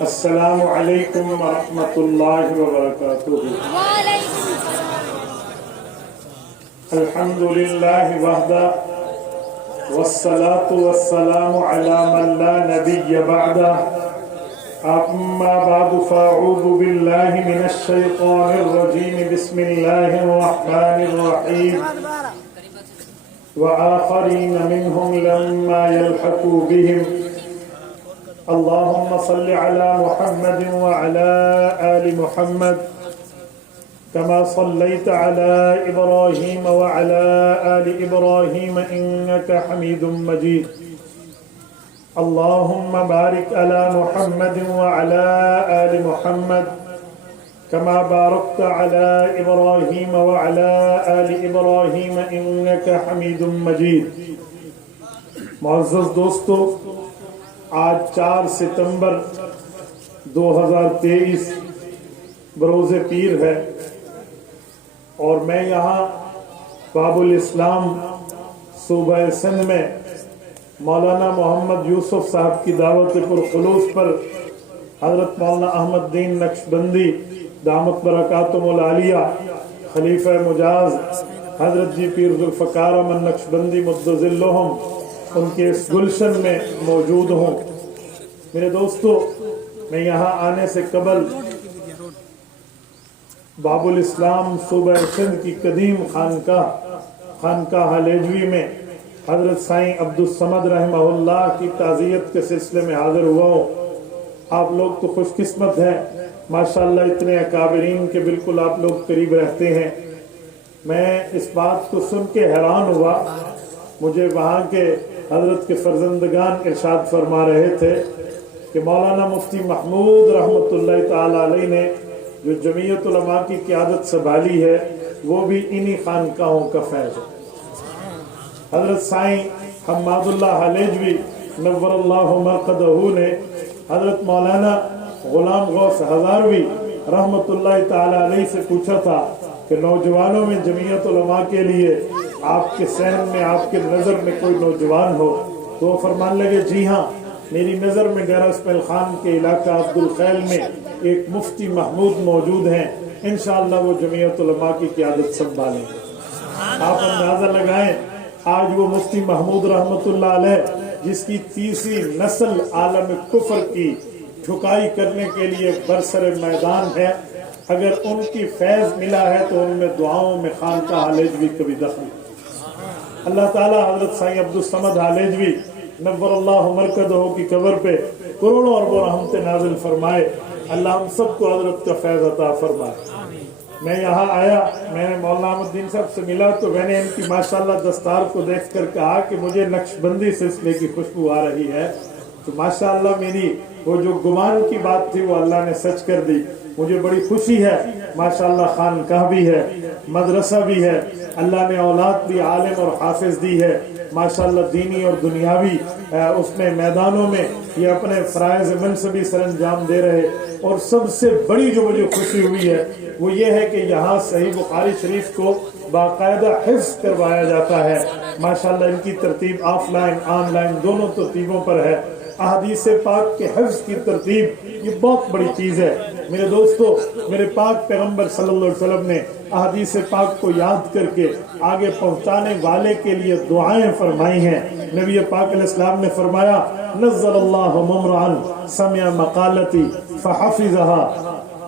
السلام علیکم ورحمۃ اللہ وبرکاتہ. الحمد للہ وحدہ والصلاة والسلام على من لا نبی بعدہ. اما بعد فاعوذ باللہ من الشیطان الرجیم. بسم اللہ الرحمن الرحیم. وآخرین منهم لما يلحقوا بهم. اللهم صل على محمد وعلى آل محمد كما صليت على إبراهيم وعلى آل إبراهيم إنك حميد مجيد. اللهم بارك على محمد وعلى آل محمد كما باركت على إبراهيم وعلى آل إبراهيم إنك حميد مجيد. معزز دوستو، آج 4 ستمبر 2023 بروز پیر ہے اور میں یہاں باب الاسلام صوبہ سندھ میں مولانا محمد یوسف صاحب کی دعوت پرخلوص پر حضرت مولانا احمد دین نقشبندی دامت برکاتہم العالیہ خلیفہ مجاز حضرت جی پیر ذوالفقار احمد نقشبندی مد ظلہم ان کے اس گلشن میں موجود ہوں. میرے دوستو، میں یہاں آنے سے قبل باب الاسلام صوبہ سندھ کی قدیم خانقاہ ہالیجوی میں حضرت سائیں عبدالصمد رحمہ اللہ کی تعزیت کے سلسلے میں حاضر ہوا ہوں. آپ لوگ تو خوش قسمت ہیں، ماشاءاللہ اتنے اکابرین کے بالکل آپ لوگ قریب رہتے ہیں. میں اس بات کو سن کے حیران ہوا. مجھے وہاں کے حضرت کے فرزندگان ارشاد فرما رہے تھے کہ مولانا مفتی محمود رحمۃ اللہ تعالی علیہ نے جو جمعیت علماء کی قیادت سنبھالی ہے وہ بھی انہی خانقاہوں کا فیض ہے. حضرت سائیں حماد اللہ ہالیجوی نور اللہ مرقدہ نے حضرت مولانا غلام غوث ہزاروی رحمۃ اللہ تعالی علیہ سے پوچھا تھا کہ نوجوانوں میں جمعیت علماء کے لیے آپ کے ذہن میں، آپ کے نظر میں کوئی نوجوان ہو؟ تو وہ فرمان لگے جی ہاں، میری نظر میں ڈیرہ اسماعیل خان کے علاقہ عبدالخیل میں ایک مفتی محمود موجود ہیں، انشاءاللہ وہ جمعیت علماء کی قیادت سنبھالیں گے. آپ اندازہ لگائیں، آج وہ مفتی محمود رحمۃ اللہ علیہ جس کی تیسری نسل عالم کفر کی جھکائی کرنے کے لیے برسر میدان ہے، اگر ان کی فیض ملا ہے تو ان میں دعاؤں میں خانقاہ ہالیجوی کا بھی دخل. اللہ تعالیٰ حضرت سائیں عبدالصمد ہالیجوی نور اللہ مرقدہ کی قبر پہ کروڑوں اربوں رحمت نازل فرمائے. اللہ ہم سب کو حضرت کا فیض عطا فرمائے. میں یہاں آیا، میں نے مولانا احمد دین صاحب سے ملا تو میں نے ان کی ماشاءاللہ دستار کو دیکھ کر کہا کہ مجھے نقشبندی سلسلے کی خوشبو آ رہی ہے. تو ماشاءاللہ میری وہ جو گمان کی بات تھی وہ اللہ نے سچ کر دی. مجھے بڑی خوشی ہے، ماشاءاللہ خانقاہ بھی ہے، مدرسہ بھی ہے، اللہ نے اولاد بھی عالم اور حافظ دی ہے، ماشاءاللہ دینی اور دنیاوی اس میں میدانوں میں یہ اپنے فرائض منصبی سر انجام دے رہے. اور سب سے بڑی جو مجھے خوشی ہوئی ہے وہ یہ ہے کہ یہاں صحیح بخاری شریف کو باقاعدہ حفظ کروایا جاتا ہے. ماشاءاللہ ان کی ترتیب آف لائن آن لائن دونوں ترتیبوں پر ہے. احادیث پاک کے حفظ کی ترتیب یہ بہت بڑی چیز ہے. میرے دوستو، میرے پاک پیغمبر صلی اللہ علیہ وسلم نے احادیث پاک کو یاد کر کے آگے پہنچانے والے کے لیے دعائیں فرمائی ہیں. نبی پاک علیہ السلام نے فرمایا نزل اللہ ممرعن سمع مقالتی فحفظها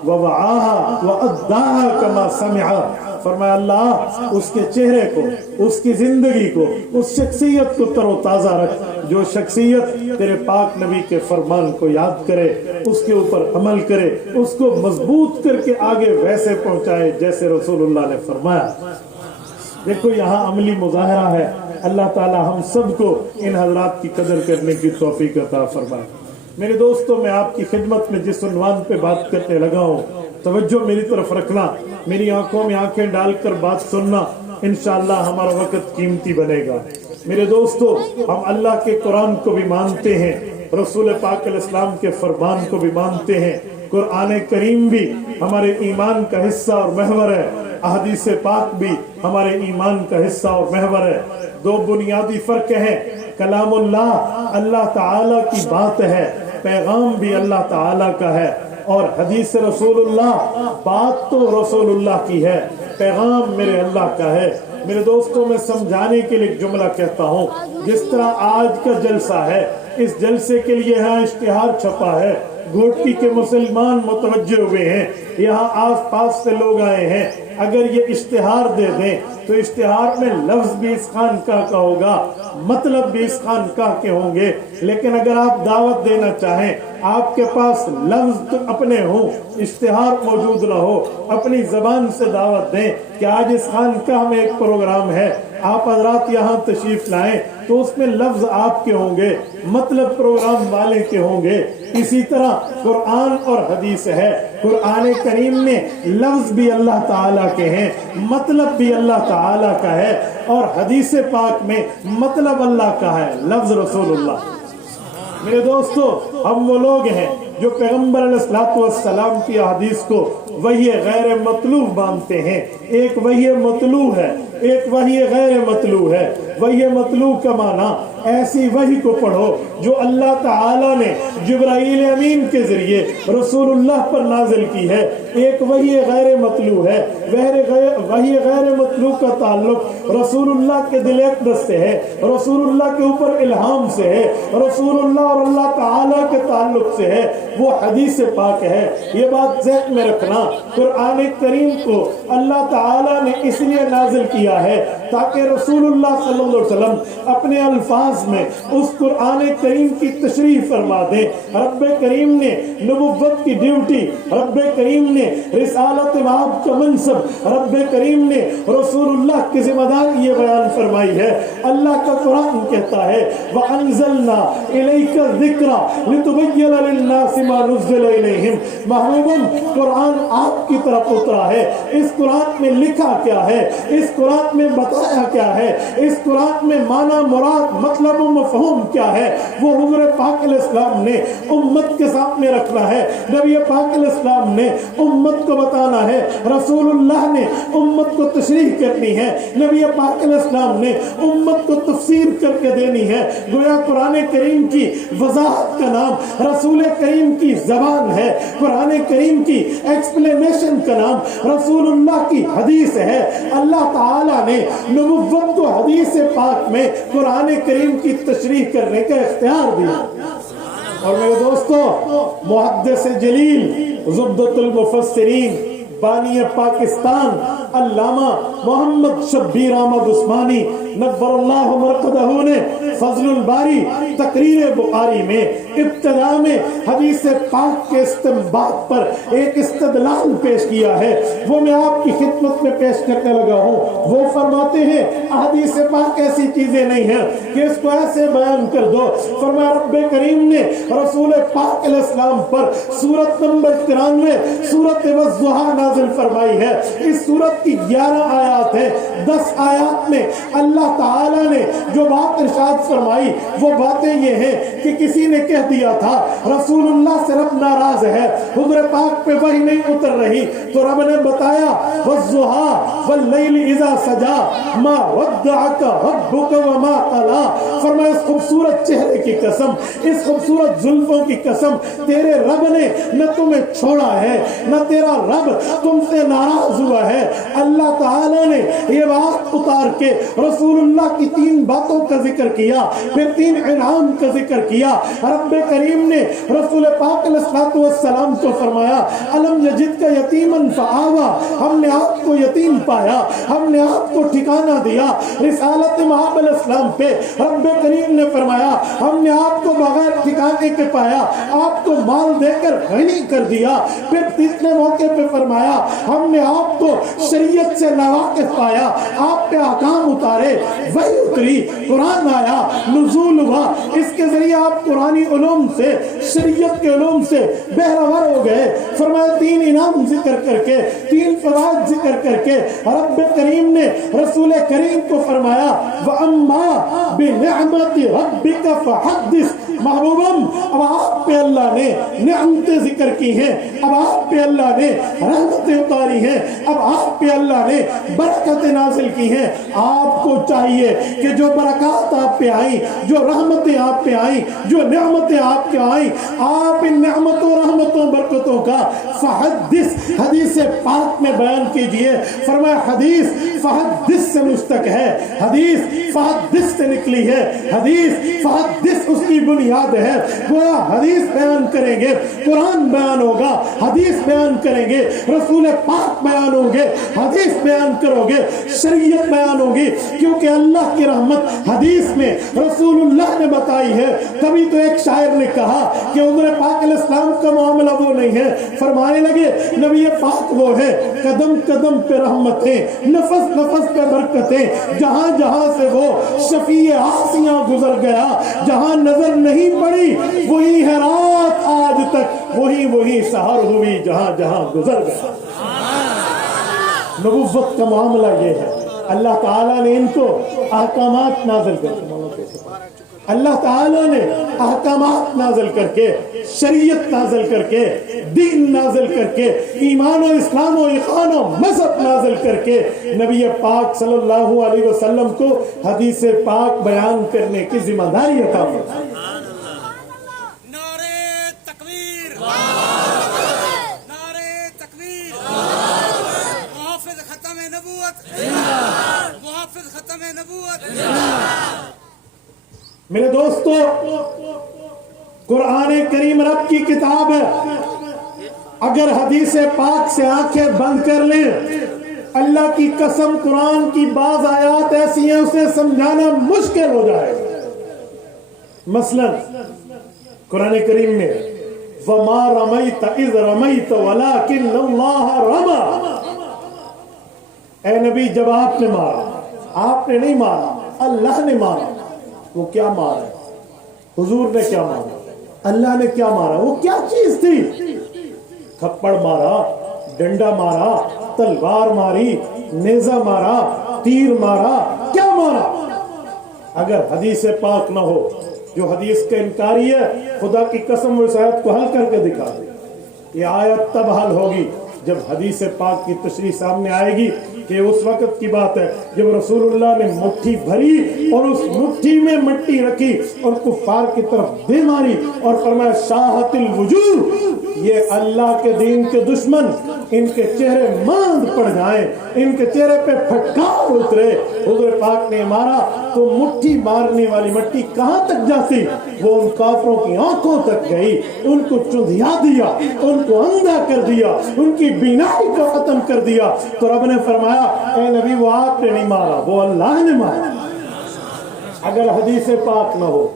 ووعاها واداها كما سمعها. فرمایا اللہ اس کے چہرے کو، اس کی زندگی کو، اس شخصیت کو تر و تازہ رکھ جو شخصیت تیرے پاک نبی کے فرمان کو یاد کرے، اس کے اوپر عمل کرے، اس کو مضبوط کر کے آگے ویسے پہنچائے جیسے رسول اللہ نے فرمایا. دیکھو یہاں عملی مظاہرہ ہے. اللہ تعالی ہم سب کو ان حضرات کی قدر کرنے کی توفیق عطا فرمائے. میرے دوستوں، میں آپ کی خدمت میں جس عنوان پہ بات کرنے لگا ہوں، توجہ میری طرف رکھنا، میری آنکھوں میں آنکھیں ڈال کر بات سننا. انشاءاللہ ہمارا وقت قیمتی بنے گا. میرے دوستو، ہم اللہ کے قرآن کو بھی مانتے ہیں، رسول پاک علیہ السلام کے فرمان کو بھی مانتے ہیں، قرآن کریم بھی ہمارے ایمان کا حصہ اور محور ہے، احادیث پاک بھی ہمارے ایمان کا حصہ اور محور ہے۔ دو بنیادی فرق ہیں، کلام اللہ اللہ تعالیٰ کی بات ہے، پیغام بھی اللہ تعالیٰ کا ہے، اور حدیث رسول اللہ بات تو رسول اللہ کی ہے، پیغام میرے اللہ کا ہے۔ میرے دوستوں میں سمجھانے کے لیے ایک جملہ کہتا ہوں، جس طرح آج کا جلسہ ہے، اس جلسے کے لیے یہاں اشتہار چھپا ہے، گھوٹکی کے مسلمان متوجہ ہوئے ہیں، یہاں آس پاس سے لوگ آئے ہیں، اگر یہ اشتہار دے دیں تو اشتہار میں لفظ بھی اس خانقاہ کا ہوگا، مطلب بھی اس خانقاہ کے ہوں گے، لیکن اگر آپ دعوت دینا چاہیں، آپ کے پاس لفظ تو اپنے ہوں، اشتہار موجود نہ ہو، اپنی زبان سے دعوت دیں کہ آج اس خانقاہ میں ایک پروگرام ہے، آپ حضرات یہاں تشریف لائیں، تو اس میں لفظ آپ کے ہوں گے، مطلب پروگرام والے کے ہوں گے۔ اسی طرح قرآن اور حدیث ہے، قرآن کریم میں لفظ بھی اللہ تعالیٰ کے ہیں، مطلب بھی اللہ تعالیٰ کا ہے، اور حدیث پاک میں مطلب اللہ کا ہے، لفظ رسول اللہ۔ میرے دوستو، ہم وہ لوگ ہیں جو پیغمبر علیہ السلام کی حدیث کو وحی غیر مطلوب مانتے ہیں۔ ایک وحی مطلوب ہے، ایک وحی غیر مطلوب ہے۔ وحی مطلوب کا معنی ایسی وحی کو پڑھو جو اللہ تعالیٰ نے جبرائیل امین کے ذریعے رسول اللہ پر نازل کی ہے۔ ایک وحی غیر مطلوب ہے، وحی غیر مطلوب کا تعلق رسول اللہ کے دل اقدس سے ہے، رسول اللہ کے اوپر الہام سے ہے، رسول اللہ اور اللہ تعالیٰ کے تعلق سے ہے، وہ حدیث پاک ہے۔ یہ بات ذہن میں رکھنا، قرآن کریم کو اللہ تعالیٰ نے اس لیے نازل کیا ہے تاکہ رسول اللہ صلی اللہ علیہ وسلم اپنے الفاظ میں اس قرآن کریم کی تشریح فرما دیں۔ رب کریم نے نبوت کی ڈیوٹی، رب کریم نے رسالت واب کا منصب، رب کریم نے رسول اللہ کی ذمہ داری یہ بیان فرمائی ہے۔ اللہ کا قرآن کہتا ہے وَأَنزَلْنَا إِلَيْكَ الذِّكْرَ لِتُبَيِّنَ لِلنَّاسِ مَا نُزِّلَ إِلَيْهِمْ۔ محبوباً قرآن آپ کی طرف اترا ہے، اس قرآن میں لکھا کیا ہے، اس قرآن میں بتایا کیا ہے، اس قرآن میں معنی مراد مطلب و مفہوم کیا ہے، وہ حضور پاک علیہ السلام نے امت کے سامنے رکھنا ہے، نبی پاک علیہ السلام نے امت کو بتانا ہے، رسول اللہ نے امت کو تشریح کرنی ہے، نبی پاک علیہ السلام نے امت کو تفسیر کر کے دینی ہے۔ گویا قرآن کریم کی وضاحت کا نام رسول کریم کی زبان ہے، قرآن کریم کی ایکسپلینیشن کا نام رسول اللہ کی حدیث ہے۔ اللہ تعالیٰ نے نبوت کو حدیث پاک میں قرآن کریم کی تشریح کرنے کا اختیار دیا۔ اور میرے دوستو، محدث جلیل زبدۃ المفسرین بانی پاکستان علامہ محمد شبیر احمد عثمانی نور اللہ مرقدہ نے فضل الباری تقریر بخاری میں ابتدا میں حدیث پاک کے استنباط پر ایک استدلال پیش کیا ہے، وہ میں آپ کی خدمت میں پیش کرنے لگا ہوں۔ وہ فرماتے ہیں حدیث پاک ایسی چیزیں نہیں ہیں کہ اس کو ایسے بیان کر دو۔ فرمایا رب کریم نے رسول پاک علیہ السلام پر سورت نمبر 93 سورت والضحیٰ نازل فرمائی ہے۔ اس سورت کی 11 آیات ہیں، 10 آیات میں اللہ تعالیٰ نے جو بات ارشاد فرمائی وہ باتیں یہ ہیں کہ کسی نے کہہ دیا تھا رسول اللہ سے رب ناراض ہے، حضور پاک پہ وحی نہیں اتر رہی، تو رب نے بتایا والضحیٰ واللیل اذا سجا ما ودعک ربک وما قلا۔ فرمایا اس خوبصورت چہرے کی قسم، اس خوبصورت زلفوں کی قسم، تیرے رب نے نہ تمہیں چھوڑا ہے، نہ تیرا رب تم سے ناراض ہوا ہے۔ اللہ تعالیٰ نے یہ بات اتار کے رسول اللہ کی 3 باتوں کا ذکر کیا، پھر 3 انعام کا ذکر کیا۔ رب کریم نے رسول پاک علیہ السلام کو فرمایا الم یجدک یتیما فآویٰ، ہم نے آپ کو یتیم پایا، ہم نے آپ کو ٹھکانہ دیا۔ رسالت محمد علیہ السلام پہ رب کریم نے فرمایا ہم نے آپ کو بغیر ٹھکانے کے پایا، آپ کو مال دے کر غنی کر دیا۔ پھر تیسرے موقع پہ فرمایا ہم نے آپ کو شریعت سے نواقف پایا، آپ پہ احکام اتارے، وحی اتری، قرآن آیا، نزول ہوا، اس کے ذریعے آپ قرآنی علوم سے، شریعت کے علوم سے بہرور ہو گئے۔ فرمایا 3 انعام ذکر کر کے، 3 فوائد ذکر کر کے رب کریم نے رسول کریم کو فرمایا وَأَمَّا بِنِعْمَةِ رَبِّكَ فَحَدِّثْ، محبوبم اب آپ پہ اللہ نے نعمتیں ذکر کی ہیں، اب آپ پہ اللہ نے رحمتیں اتاری ہیں، اب آپ پہ اللہ نے برکتیں نازل کی ہیں. آپ کو چاہیے کہ جو برکات آپ پہ آئیں، جو رحمتیں آپ پہ آئیں، جو نعمتیں آپ کے آئیں، آپ ان نعمتوں رحمتوں برکتوں کا فحدث حدیث پاک میں بیان کیجئے. فرمایا حدیث فحدث سے مشتق ہے، حدیث فحدث سے نکلی ہے، حدیث فحدث اس کی بنیاد ہے. گویا حدیث بیان کریں گے، قرآن بیان ہوگا، حدیث بیان کریں گے، رسول پاک بیان ہوں گے، حدیث بیان کرو گے، شریعت بیان ہوگی. کیونکہ اللہ کی رحمت حدیث میں رسول اللہ نے بتائی ہے. تبھی تو ایک شاعر نے کہا کہ حضور پاک علیہ السلام کا معاملہ وہ نہیں ہے. فرمانے لگے نبی پاک وہ ہے قدم قدم پہ رحمتیں، نفس نفس پہ برکتیں، جہاں جہاں سے وہ شفیع آسیاں گزر گیا، جہاں نظر نہیں پڑی وہی ہے رات آج تک، وہی وہی سحر ہوئی جہاں جہاں گزر گیا. نبوت کا معاملہ یہ ہے. اللہ تعالیٰ نے ان کو احکامات نازل کر کے، اللہ تعالیٰ نے احکامات نازل کر کے، شریعت نازل کر کے، دین نازل کر کے، ایمان و اسلام و ایقان و مذہب نازل کر کے نبی پاک صلی اللہ علیہ وسلم کو حدیث پاک بیان کرنے کی ذمہ داری عطا فرمائی. میرے دوستو، قرآن کریم رب کی کتاب ہے. اگر حدیث پاک سے آنکھیں بند کر لیں، اللہ کی قسم قرآن کی بعض آیات ایسی ہیں اسے سمجھانا مشکل ہو جائے گا. مثلا قرآن کریم میں وَمَا رَمَيْتَ إِذْ رَمَيْتَ وَلَكِنَّ اللَّهَ رَمَى. اے نبی جب آپ نے مارا، آپ نے نہیں مارا، اللہ نے مارا. وہ کیا مارا؟ حضور نے کیا مارا؟ اللہ نے کیا مارا؟ وہ کیا چیز تھی؟ تھپڑ مارا، ڈنڈا مارا، تلوار ماری، نیزہ مارا، تیر مارا، کیا مارا؟ اگر حدیث پاک نہ ہو، جو حدیث کا انکاری ہے، خدا کی قسم اس آیت کو حل کر کے دکھا دے. یہ آیت تب حل ہوگی جب حدیث پاک کی تشریح سامنے آئے گی کہ اس وقت کی بات ہے جب رسول اللہ نے مٹھی بھری اور اس مٹھی میں مٹی رکھی اور کفار کی طرف دے ماری اور فرمایا شاہت الوجوہ، یہ اللہ کے دین کے دشمن، ان کے چہرے ماند پڑ جائیں، ان کے چہرے پہ پھٹکار اترے. حضور پاک نے مارا تو مٹھی مارنے والی مٹی کہاں تک جاتی؟ وہ ان کافروں کی آنکھوں تک گئی، ان کو چندھیا دیا، ان کو اندھا کر دیا، ان کی بینائی کو ختم کر دیا. تو رب نے فرمایا اے نبی وہ آپ نے نہیں مارا، وہ اللہ نے مارا. اگر حدیث پاک نہ ہو،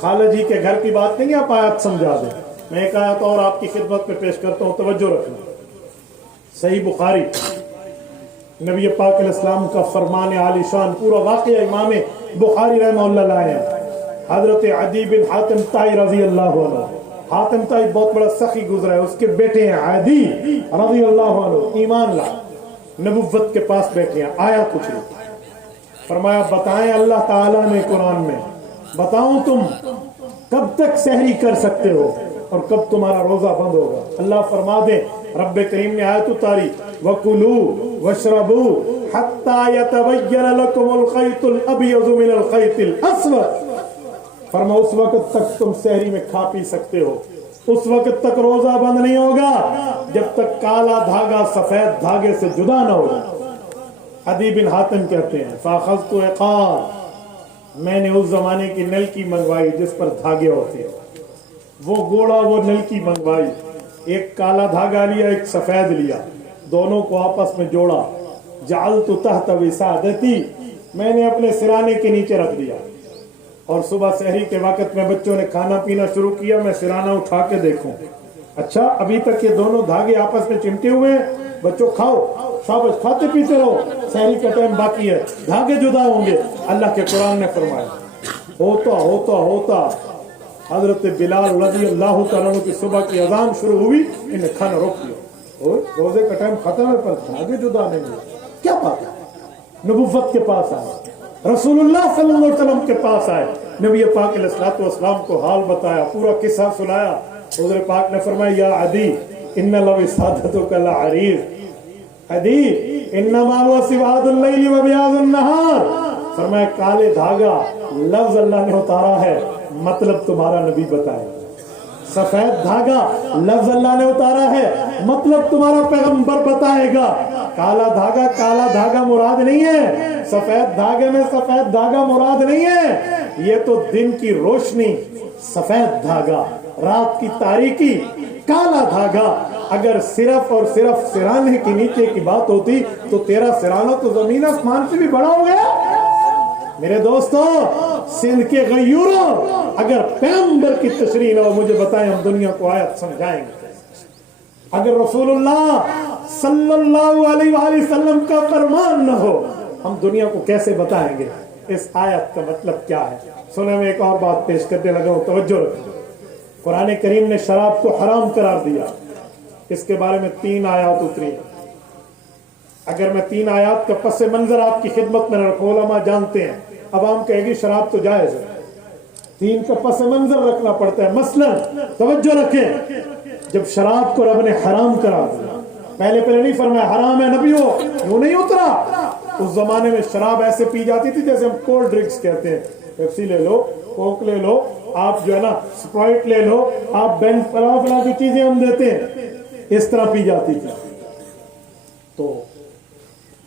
خالد جی کے گھر کی بات نہیں، آپ آیت سمجھا دیں. میں ایک آیت اور آپ کی خدمت میں پیش کرتا ہوں، توجہ رکھنا. صحیح بخاری، نبی پاک علیہ السلام کا فرمان عالی شان، پورا واقعہ امام بخاری رحمہ اللہ لائے ہیں. حضرت عدی بن حاتم طائی رضی اللہ عنہ، حاتم طائی بہت بڑا سخی گزرا ہے، اس کے بیٹے ہیں عدی رضی اللہ عنہ، ایمان لا، نبوت کے پاس بیٹھے ہیں. آیا کچھ نہیں، فرمایا بتائیں اللہ تعالیٰ نے قرآن میں، بتاؤں تم کب تک سحری کر سکتے ہو اور کب تمہارا روزہ بند ہوگا؟ اللہ فرما دے، رب کریم نے آیت اتاری وَكُلُوا وَاشْرَبُوا حَتَّى يَتَبَيَّنَ لَكُمُ الْخَيْطُ الْأَبْيَضُ مِنَ الْخَيْطِ الْأَسْوَدِ. فرما اس وقت تک تم سحری میں کھا پی سکتے ہو، اس وقت تک روزہ بند نہیں ہوگا جب تک کالا دھاگا سفید دھاگے سے جدا نہ ہو جائے. عدی بن حاتم کہتے ہیں فَأَخَذْتُ عِقَالَ، میں نے اس زمانے کی نلکی منگوائی جس پر دھاگے ہوتے ہیں، وہ گوڑا وہ نلکی منگوائی، ایک کالا دھاگا لیا ایک سفید لیا، دونوں کو آپس میں جوڑا. جعلت تحت وسادتی، میں نے اپنے سرانے کے نیچے رکھ دیا. اور صبح سحری کے وقت میں بچوں نے کھانا پینا شروع کیا، میں سرانہ اٹھا کے دیکھوں، اچھا ابھی تک یہ دونوں دھاگے آپس میں چمٹے ہوئے ہیں، بچوں کھاؤ، شاباش کھاتے پیتے رہو، سحری کا ٹائم باقی ہے، دھاگے جدا ہوں گے. اللہ کے قرآن نے فرمایا ہوتا ہوتا ہوتا حضرت بلال رضی اللہ تعالیٰ کی صبح کی اذان شروع ہوئی، انہیں کھانا روک دیا، روزے کا ٹائم ختم ہے پر دھاگے جدا نہیں ہوئے. کیا بات ہے؟ نبوت کے پاس آئے، رسول اللہ صلی اللہ علیہ وسلم کے پاس آئے، نبی پاک علیہ الصلوۃ والسلام کو حال بتایا, پورا قصہ سنایا. حضور پاک نے فرمایا یا عدی ان لوسادتک لعریض, عدی انما هو سواد اللیل و بیاض النہار. فرمایا کالے دھاگا لفظ اللہ نے اتارا ہے, مطلب تمہارا نبی بتائے. سفید دھاگا لفظ اللہ نے اتارا ہے, مطلب تمہارا پیغمبر بتائے گا. کالا دھاگا مراد نہیں ہے, سفید دھاگے میں سفید دھاگا مراد نہیں ہے. یہ تو دن کی روشنی سفید دھاگا, رات کی تاریکی کالا دھاگا. اگر صرف اور صرف سرانے کے نیچے کی بات ہوتی تو تیرا سرانہ تو زمین آسمان سے بھی بڑا ہو گیا. میرے دوستو, سندھ کے غیوروں, اگر پیغمبر کی تشریح نہ ہو مجھے بتائیں, ہم دنیا کو آیت سمجھائیں گے. اگر رسول اللہ صلی اللہ علیہ وآلہ وسلم کا فرمان نہ ہو ہم دنیا کو کیسے بتائیں گے اس آیت کا مطلب کیا ہے. سنیں میں ایک اور بات پیش کرنے لگا ہوں, توجہ رکھیں. قرآن کریم نے شراب کو حرام قرار دیا, اس کے بارے میں 3 آیات اتری ہیں. اگر میں 3 آیات کا پس منظر آپ کی خدمت میں رکھوں, علماء جانتے ہیں عوام کہے گی شراب تو جائز ہے, 3 کا پس منظر رکھنا پڑتا ہے. مثلا توجہ رکھیں, جب شراب کو رب نے حرام قرار دیا, پہلے نہیں فرمایا حرام ہے نبی ہو, یوں نہیں اترا. اس زمانے میں شراب ایسے پی جاتی تھی جیسے ہم کولڈ ڈرنکس کہتے ہیں, پیپسی لے لو, کوک لے لو, آپ جو ہے نا اسپرائٹ لے لو, آپ بینڈ فلاں کی چیزیں ہم دیتے ہیں, اس طرح پی جاتی تھی. تو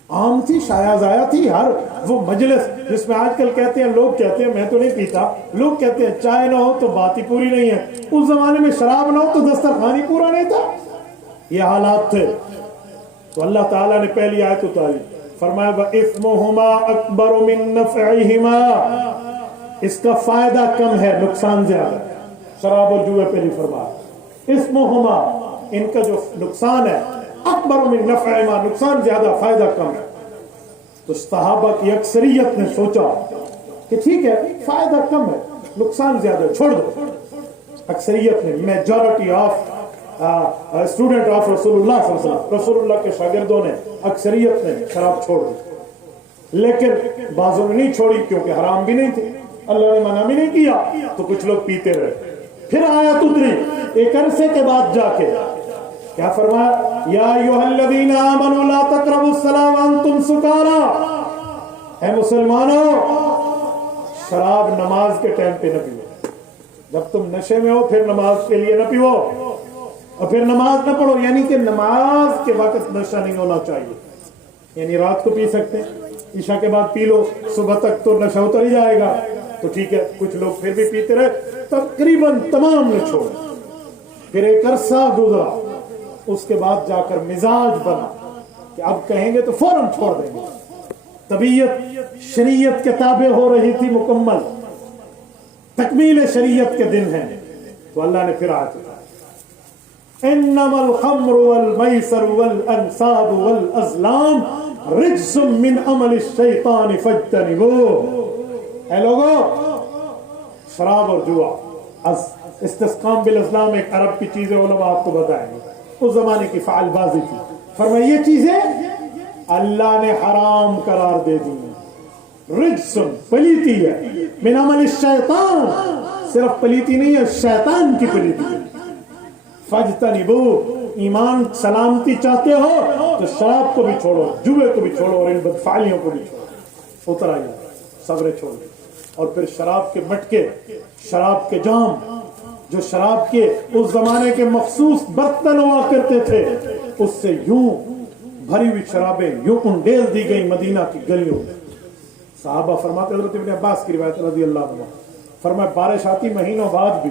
عام تھی, شایا زایا تھی. ہر وہ مجلس جس میں آج کل کہتے ہیں, لوگ کہتے ہیں میں تو نہیں پیتا, لوگ کہتے ہیں چائے نہ ہو تو بات ہی پوری نہیں ہے. اس زمانے میں شراب نہ ہو تو دسترخوان ہی پورا نہیں تھا. یہ حالات تھے. تو اللہ تعالیٰ نے پہلی آیت اتاری, فرمایا وَإِثْمُهُمَا أَكْبَرُ مِن نَفْعِهِمَا, اس کا فائدہ کم ہے نقصان زیادہ. شراب اور جوئے پہلی فرمایا. اِثْمُهُمَا, ان کا جو نقصان ہے, اکبر من نفعہما, نقصان زیادہ فائدہ کم ہے. تو صحابہ کی اکثریت نے سوچا کہ ٹھیک ہے فائدہ کم ہے نقصان زیادہ, چھوڑ دو. اکثریت نے, میجورٹی آف اسٹوڈنٹ آف رسول اللہ صلی اللہ علیہ وسلم, رسول اللہ کے شاگردوں نے, اکثریت نے شراب چھوڑ دی. لیکن بعضوں نے نہیں چھوڑی کیونکہ حرام بھی نہیں تھی, اللہ نے منع بھی نہیں کیا, تو کچھ لوگ پیتے رہے. پھر آیت اتری ایک عرصے کے بعد جا کے, کیا فرمایا یا ایھا الذین آمنوا لا تقربوا الصلاۃ وانتم سکارا, اے مسلمانوں شراب نماز کے ٹائم پہ نہ پیو. جب تم نشے میں ہو پھر نماز کے لیے نہ پیو, اور پھر نماز نہ پڑھو. یعنی کہ نماز کے وقت نشہ نہیں ہونا چاہیے. یعنی رات کو پی سکتے ہیں, عشاء کے بعد پی لو, صبح تک تو نشہ اتر ہی جائے گا, تو ٹھیک ہے. کچھ لوگ پھر بھی پیتے رہے, تقریباً تمام نے چھوڑا. پھر ایک عرصہ گزرا, اس کے بعد جا کر مزاج بنا کہ اب کہیں گے تو فوراً چھوڑ دیں گے. طبیعت شریعت کے تابع ہو رہی تھی مکمل, تکمیل شریعت کے دن ہیں. تو اللہ نے پھر آیت اتاری, انما الخمر والمیسر والانصاب والازلام رجس من عمل الشیطان فاجتنبوه. اے لوگو, شراب اور جوا, استسقام بالازلام ایک عرب کی چیز ہے, علماء آپ کو بتائیں گے, اس زمانے کی فعال بازی تھی. فرمایا یہ چیزیں اللہ نے حرام قرار دے دی. رجس پلیتی ہے, من عمل الشیطان, صرف پلیتی نہیں ہے, شیطان کی پلیتی ہے. فاجتنبوه, ایمان سلامتی چاہتے ہو تو شراب کو بھی چھوڑو, جوے کو بھی چھوڑو, اور ان بدفعلیوں کو بھی چھوڑو. اتر آئیے, صبر چھوڑ دو. اور پھر شراب کے مٹکے, شراب کے جام, جو شراب کے اس زمانے کے مخصوص برتن ہوا کرتے تھے, اس سے یوں بھری ہوئی شرابیں یوں انڈیل دی گئی مدینہ کی گلیوں میں. صحابہ فرماتے, حضرت ابن عباس کی روایت رضی اللہ عنہ, فرمایا بارش آتی مہینوں بعد بھی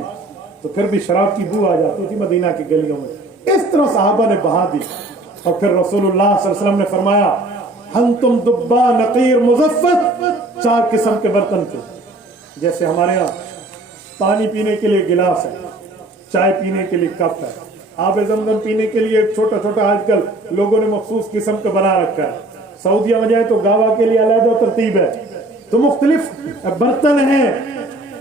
تو پھر بھی شراب کی بو آ جاتی تھی مدینہ کی گلیوں میں. اس طرح صحابہ نے بہا دی. اور پھر رسول اللہ صلی اللہ علیہ وسلم نے فرمایا انتم دبا نقیر مزفت, 4 قسم کے برتن تھے. جیسے ہمارے یہاں پانی پینے کے لیے گلاس ہے, چائے پینے کے لیے کپ ہے, آب زمزم پینے کے لیے ایک چھوٹا چھوٹا آج کل لوگوں نے مخصوص قسم کا بنا رکھا ہے. سعودیہ میں جائے تو گاوا کے لیے علیحدہ ترتیب ہے. تو مختلف برتن ہیں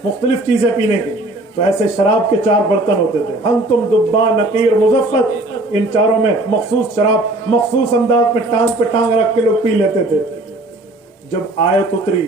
مختلف چیزیں پینے کے. تو ایسے شراب کے 4 برتن ہوتے تھے, انتم دبا نقیر مزفت. ان چاروں میں مخصوص شراب مخصوص انداز میں ٹانگ پہ ٹانگ رکھ کے لوگ پی لیتے تھے. جب آیت اتری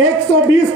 120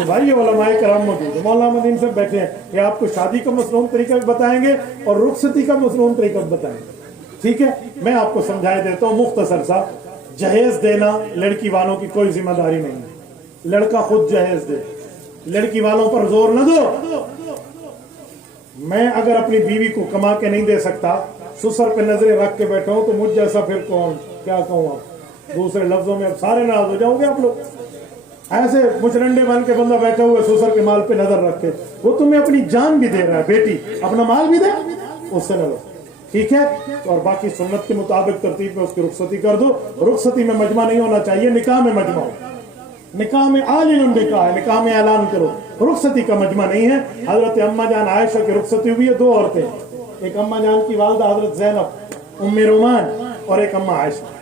تو بھائی یہ علماء کرام موجود ہیں، مولانا مدین صاحب بیٹھے ہیں، یہ آپ کو شادی کا مصنون طریقہ بھی بتائیں گے اور رخصتی کا مصنون طریقہ بھی بتائیں گے. ٹھیک ہے، میں آپ کو سمجھائے دیتا ہوں مختصر سا. جہیز دینا لڑکی والوں کی کوئی ذمہ داری نہیں ہے، لڑکا خود جہیز دے، لڑکی والوں پر زور نہ دو. میں اگر اپنی بیوی کو کما کے نہیں دے سکتا، سسر پہ نظریں رکھ کے بیٹھا ہوں، تو مجھ جیسا پھر کون، کیا کہوں. آپ دوسرے لفظوں میں اب سارے ناراض ہو جاؤ گے آپ لوگ. ایسے مچرنڈے بن کے بندہ بیٹھا ہوا ہے سسر کے مال پہ نظر رکھ کے، وہ تمہیں اپنی جان بھی دے رہا ہے، بیٹی اپنا مال بھی دے، اس سے نہ لو. ٹھیک ہے، اور باقی سنت کے مطابق ترتیب میں اس کی رخصتی کر دو. رخصتی میں مجمع نہیں ہونا چاہیے، نکاح میں مجمع ہو. نکاح میں اعلن النکاح ہے، نکاح میں اعلان کرو، رخصتی کا مجمع نہیں ہے. حضرت اما جان عائشہ کی رخصتی ہوئی ہے، 2 عورتیں، ایک اما جان کی والدہ حضرت زینب ام رومان اور ایک اما عائشہ.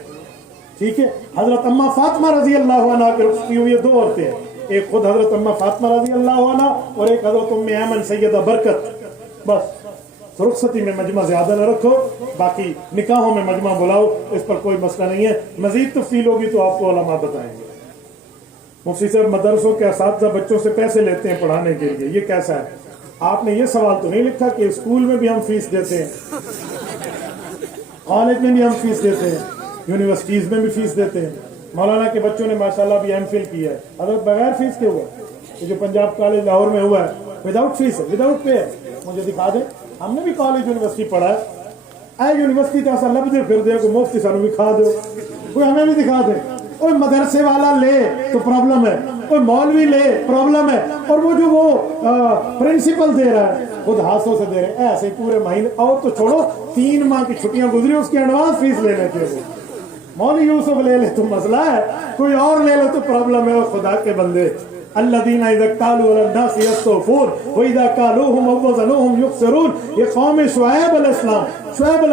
ٹھیک ہے، حضرت اما فاطمہ رضی اللہ عنہ کی رخصتی ہوئی ہے، 2 عورتیں ہیں، ایک خود حضرت اما فاطمہ رضی اللہ عنہ اور ایک حضرت ام ایمن سیدہ برکت. بس رخصتی میں مجمع زیادہ نہ رکھو، باقی نکاحوں میں مجمع بلاؤ، اس پر کوئی مسئلہ نہیں ہے. مزید تفصیل ہوگی تو آپ کو علماء بتائیں گے. مفتی صاحب مدرسوں کے اساتذہ بچوں سے پیسے لیتے ہیں پڑھانے کے لیے، یہ کیسا ہے؟ آپ نے یہ سوال تو نہیں لکھا کہ اسکول میں بھی ہم فیس دیتے ہیں، کالج میں بھی ہم فیس دیتے ہیں، یونیورسٹیز میں بھی فیس دیتے ہیں. مولانا کے بچوں نے ماشاءاللہ بھی ایم فل کیا ہے. حضرت بغیر فیس کے ہوا ہے، جو پنجاب کالج لاہور میں ہوا ہے وداؤٹ فیس ہے، وداؤٹ پے ہے. مجھے دکھا دیں، ہم نے بھی کالج یونیورسٹی پڑھا ہے. اے یونیورسٹی تو ایسا لب دے پھر دے کوئی مفتی سانو بھی کھا دو، کوئی ہمیں بھی دکھا دے. کوئی مدرسے والا لے تو پرابلم ہے، کوئی مولوی لے پرابلم ہے، اور وہ جو پرنسپل دے رہا ہے خود ہاتھوں سے دے رہے. ایسے پورے مہینے، اور تو چھوڑو 3 ماہ کی چھٹیاں گزری اس کی ایڈوانس فیس لے لیتے ہیں. مولوی یوسف لے لے تو مسئلہ ہے، کوئی اور لے لے تو پرابلم ہے. خدا کے بندے، الذین اذا اکتالوا علی الناس یستوفون واذا کالوهم او وزنوهم یخسرون. یہ قوم شعیب علیہ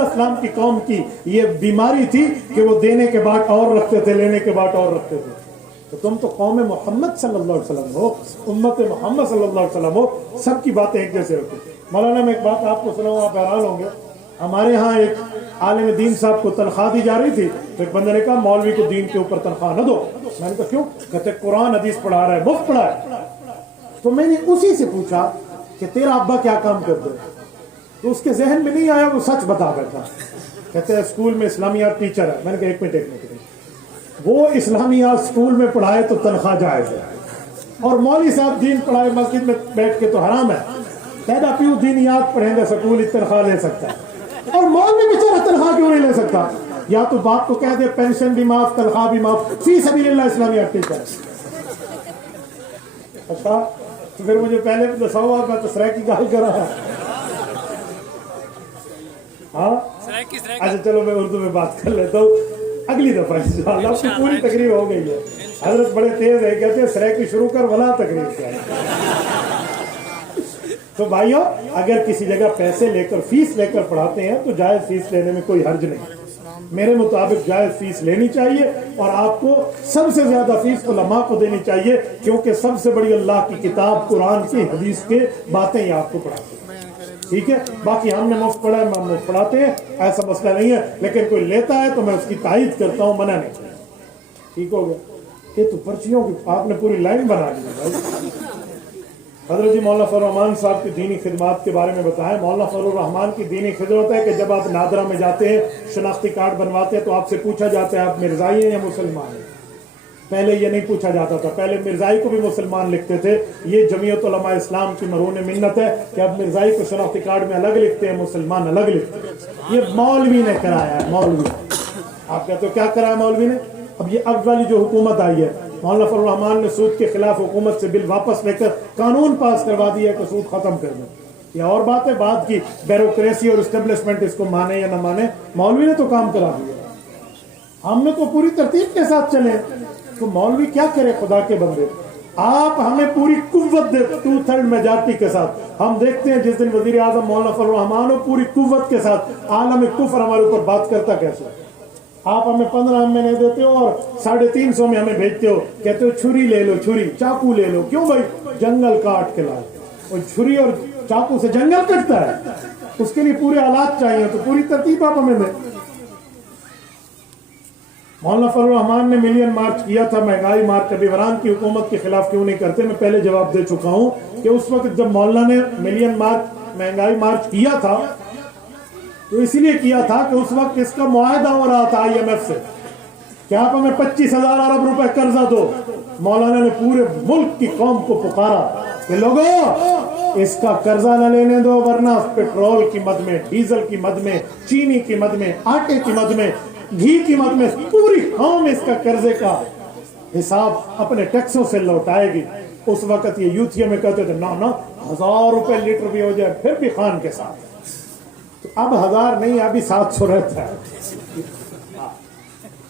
السلام کی قوم کی یہ بیماری تھی کہ وہ دینے کے بعد اور رکھتے تھے، لینے کے بعد اور رکھتے تھے. تو تم تو قوم محمد صلی اللہ علیہ وسلم ہو، امت محمد صلی اللہ علیہ وسلم ہو، سب کی باتیں ایک جیسے رکھو. مولانا میں ایک بات آپ کو سناؤں، آپ حیران ہوں گے. ہمارے ہاں ایک عالم دین صاحب کو تنخواہ دی جا رہی تھی، تو ایک بندے نے کہا مولوی کو دین کے اوپر تنخواہ نہ دو. میں نے کہا کیوں؟ کہتے قرآن حدیث پڑھا رہا ہے، مفت پڑھا ہے. تو میں نے اسی سے پوچھا کہ تیرا ابا کیا کام کرتے ہیں؟ تو اس کے ذہن میں نہیں آیا، وہ سچ بتا بیٹھا. کہتے ہیں اسکول میں اسلامیات ٹیچر ہے. میں نے کہا ایک منٹ، وہ اسلامیات اسکول میں پڑھائے تو تنخواہ جائز ہے، اور مولوی صاحب دین پڑھائے مسجد میں بیٹھ کے تو حرام ہے. پیدا پیو دینیات پڑھیں گے سکول تنخواہ لے سکتا ہے، اور مولوی بیچارہ تنخواہ کیوں نہیں لے سکتا؟ یا تو باپ کو کہہ دے پینشن بھی معاف، تنخواہ بھی معاف، فی سبیل اللہ اسلامیات ٹیچر. اچھا تو پھر مجھے پہلے بھی دساؤ، میں تو سرائے کی گال کر رہا ہوں. ہاں اچھا چلو میں اردو میں بات کر لیتا ہوں اگلی دفعہ انشاءاللہ. آپ کی پوری تقریر ہو گئی ہے. حضرت بڑے تیز ہے، کہتے ہیں سرائے کی شروع کر ولا تقریر کیا ہے. تو بھائیو، اگر کسی جگہ پیسے لے کر فیس لے کر پڑھاتے ہیں تو جائز فیس لینے میں کوئی حرج نہیں. میرے مطابق جائز فیس لینی چاہیے، اور آپ کو سب سے زیادہ فیس علماء کو دینی چاہیے، کیونکہ سب سے بڑی اللہ کی کتاب قرآن کی حدیث کے باتیں یہ آپ کو پڑھاتے ہیں. ٹھیک ہے، باقی ہم نے مفت پڑھا ہے، ہم مفت پڑھاتے ہیں، ایسا مسئلہ نہیں ہے. لیکن کوئی لیتا ہے تو میں اس کی تائید کرتا ہوں، منع نہیں. ٹھیک ہو گیا؟ یہ تو پرچیوں کی آپ نے پوری لائن بنا لی بھائی. حضرت جی مولانا فضل الرحمان صاحب کی دینی خدمات کے بارے میں بتائیں. مولانا فضل الرحمان کی دینی خدمت ہے کہ جب آپ نادرہ میں جاتے ہیں، شناختی کارڈ بنواتے ہیں، تو آپ سے پوچھا جاتا ہے آپ مرزائی ہیں یا مسلمان ہیں. پہلے یہ نہیں پوچھا جاتا تھا، پہلے مرزائی کو بھی مسلمان لکھتے تھے. یہ جمعیت علماء اسلام کی مرہون منت ہے کہ اب مرزائی کو شناختی کارڈ میں الگ لکھتے ہیں، مسلمان الگ لکھتے ہیں. یہ مولوی نے کرایا ہے، مولوی. آپ کہتے ہو کیا کرایا مولوی نے؟ اب یہ اب والی جو حکومت آئی ہے، مولانا فضل الرحمان نے سود کے خلاف حکومت سے بل واپس لے کر قانون پاس کروا دیا کہ سود ختم کر دیں. یہ اور بات ہے، بعد کی بیوروکریسی اور اسٹیبلشمنٹ اس کو مانے یا نہ مانے، مولوی نے تو کام کرا دیا. ہم نے تو پوری ترتیب کے ساتھ چلے، تو مولوی کیا کرے؟ خدا کے بندے، آپ ہمیں پوری قوت دے، 2/3 میجارٹی کے ساتھ. ہم دیکھتے ہیں جس دن وزیر اعظم مولانا فضل الرحمان ہو، پوری قوت کے ساتھ عالم کفر ہمارے اوپر بات کرتا کیسے؟ آپ ہمیں 15 میں نہیں دیتے ہو اور 350 میں ہمیں بھیجتے ہو، کہتے ہو چھری لے لو، چھری چاقو لے لو. کیوں بھائی؟ جنگل کاٹ کے لائے. اور چھری اور چاقو سے جنگل کٹتا ہے، اس کے لیے پورے آلات چاہیے، تو پوری ترتیب آپ ہمیں دیں. مولانا فضل الرحمان نے ملین مارچ کیا تھا مہنگائی مارچ، ابھی عمران کی حکومت کے خلاف کیوں نہیں کرتے؟ میں پہلے جواب دے چکا ہوں کہ اس وقت جب مولانا نے ملین مارچ مہنگائی مارچ کیا تھا تو اسی لیے کیا تھا کہ اس وقت اس کا معاہدہ ہو رہا تھا IMF سے کہ آپ ہمیں 25,000 ارب روپے قرضہ دو۔ مولانا نے پورے ملک کی قوم کو پکارا کہ لوگوں اس کا قرضہ نہ لینے دو، ورنہ پیٹرول کی مد میں، ڈیزل کی مد میں، چینی کی مد میں، آٹے کی مد میں، گھی کی مد میں پوری قوم اس کا قرضے کا حساب اپنے ٹیکسوں سے لوٹائے گی۔ اس وقت یہ یوتھیا میں کہتے تھے نا 1000 روپے لیٹر بھی ہو جائے پھر بھی خان کے ساتھ۔ تو اب 1000 نہیں، ابھی 700 رہتا ہے۔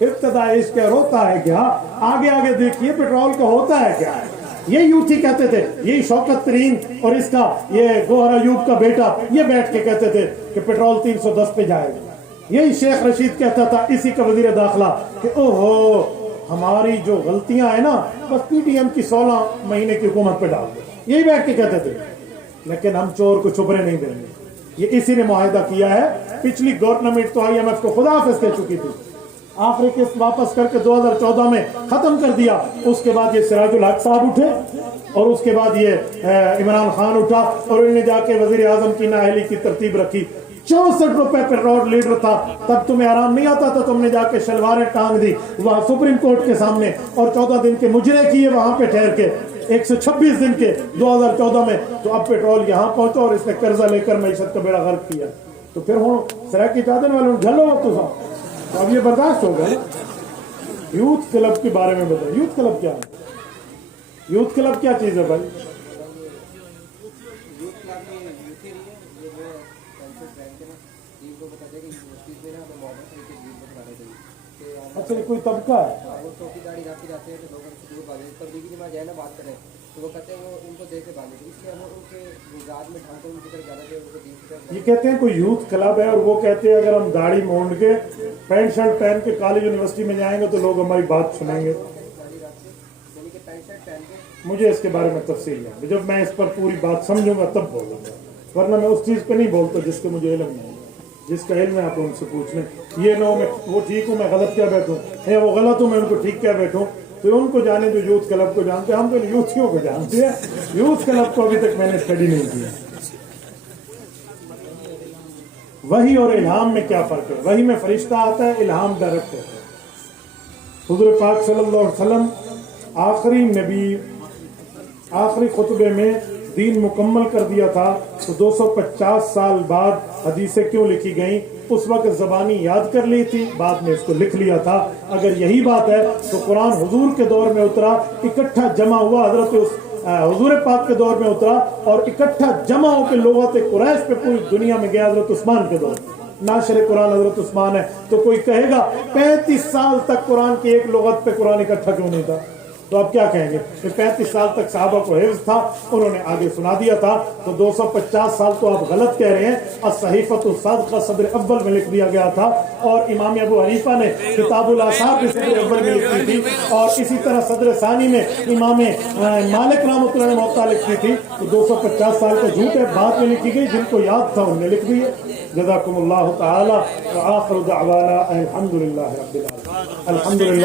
ابتدا عشق روتا ہے کیا، آگے آگے دیکھیے پیٹرول کا ہوتا ہے کیا ہے۔ یہ یوتھی کہتے تھے، یہی شوکت ترین اور اس کا یہ گوہر ایوب کا بیٹا یہ بیٹھ کے کہتے تھے کہ پیٹرول 310 پہ جائے گا۔ یہی شیخ رشید کہتا تھا، اسی کا وزیر داخلہ، کہ اوہو ہماری جو غلطیاں ہیں نا بس PDM کی 16 مہینے کی حکومت پہ ڈال دو، یہی بیٹھ کے کہتے تھے۔ لیکن ہم چور کو چھپنے نہیں دیں گے، یہ اسی نے معاہدہ کیا ہے۔ پچھلی گورنمنٹ تو IMF کو خدا حافظ کہہ چکی تھی، آخری قسط واپس کر کے 2014 میں ختم کر دیا۔ اس کے بعد یہ سراج الحق صاحب اٹھے اور اس کے بعد یہ عمران خان اٹھا اور انہوں نے جا کے وزیر اعظم کی نااہلی کی ترتیب رکھی۔ 64 روپے پیٹرول لیٹر تھا، تب تمہیں آرام نہیں آتا تھا، تم نے جا کے شلواریں ٹانگ دی وہاں سپریم کورٹ کے سامنے، اور 14 دن کے مجرے کیے وہاں پہ ٹھہر کے، 126 دن کے 2014 میں۔ تو اب پیٹرول یہاں پہنچا اور اس نے قرضہ لے کر معیشت کا بیڑا غرق کیا۔ تو پھر ہوں سرائکی چادر والوں جھلو تو اب یہ برداشت ہوگا۔ یوتھ کلب کے بارے میں بتائیں، یوتھ کلب کیا ہے؟ یوتھ کلب کیا چیز ہے بھائی؟ اچھا کوئی طبقہ ہے؟ یہ کہتے ہیں کوئی یوتھ کلب ہے اور وہ کہتے ہیں اگر ہم داڑھی مونڈ کے پینٹ شرٹ پہن کے کالج یونیورسٹی میں جائیں گے تو لوگ ہماری بات سنیں گے۔ مجھے اس کے بارے میں تفصیل ہے، جب میں اس پر پوری بات سمجھوں گا تب بولوں گا، ورنہ میں اس چیز پہ نہیں بولتا جس کے مجھے علم نہیں ہے۔ جس کا علم ہے آپ ان سے پوچھ لیں۔ یہ نہ میں وہ ٹھیک ہوں میں غلط کیا بیٹھوں، یا وہ غلط ہوں میں ان کو ٹھیک کیا بیٹھوں، تو ان کو جانے جو یوتھ کلب کو جانتے ہیں، ہم تو یوتھیوں کو جانتے ہیں، یوتھ کلب کو ابھی تک میں نے اسٹڈی نہیں کیا۔ وحی اور الہام میں کیا فرق ہے؟ وحی میں فرشتہ آتا ہے، الہام ڈائریکٹ ہوتا ہے۔ حضور پاک صلی اللہ علیہ وسلم آخری نبی، آخری خطبے میں دین مکمل کر دیا تھا، تو 250 سال بعد حدیثیں کیوں لکھی گئیں؟ اس وقت زبانی یاد کر لی تھی، بعد میں اس کو لکھ لیا تھا۔ اگر یہی بات ہے تو قرآن حضور کے دور میں اترا، اکٹھا جمع ہوا، حضرت حضور پاک کے دور میں اترا اور اکٹھا جمع ہو کے لغت قریش پہ پوری دنیا میں گیا حضرت عثمان کے دور میں۔ ناشر قرآن حضرت عثمان ہے، تو کوئی کہے گا 35 سال تک قرآن کی ایک لغت پہ قرآن اکٹھا کیوں نہیں تھا؟ تو آپ کیا کہیں گے کہ 35 سال تک صحابہ کو حفظ تھا، انہوں نے آگے سنا دیا تھا، تو 250 سال تو آپ غلط کہہ رہے ہیں۔ الصحیفۃ الصادقہ صدر اول میں لکھ دیا گیا تھا، اور امام ابو حنیفہ نے کتاب الاثار بھی صدر اول میں لکھی تھی، اور اسی طرح صدر ثانی میں امام مالک رحمۃ اللہ نے موطا لکھی تھی۔ تو 250 سال کا جھوٹ ہے، بعد میں لکھی گئی، جن کو یاد تھا ان نے لکھ دیے۔ جزاکم اللہ تعالی، وآخر دعوانا الحمد للہ رب العالمین۔ الحمد للہ۔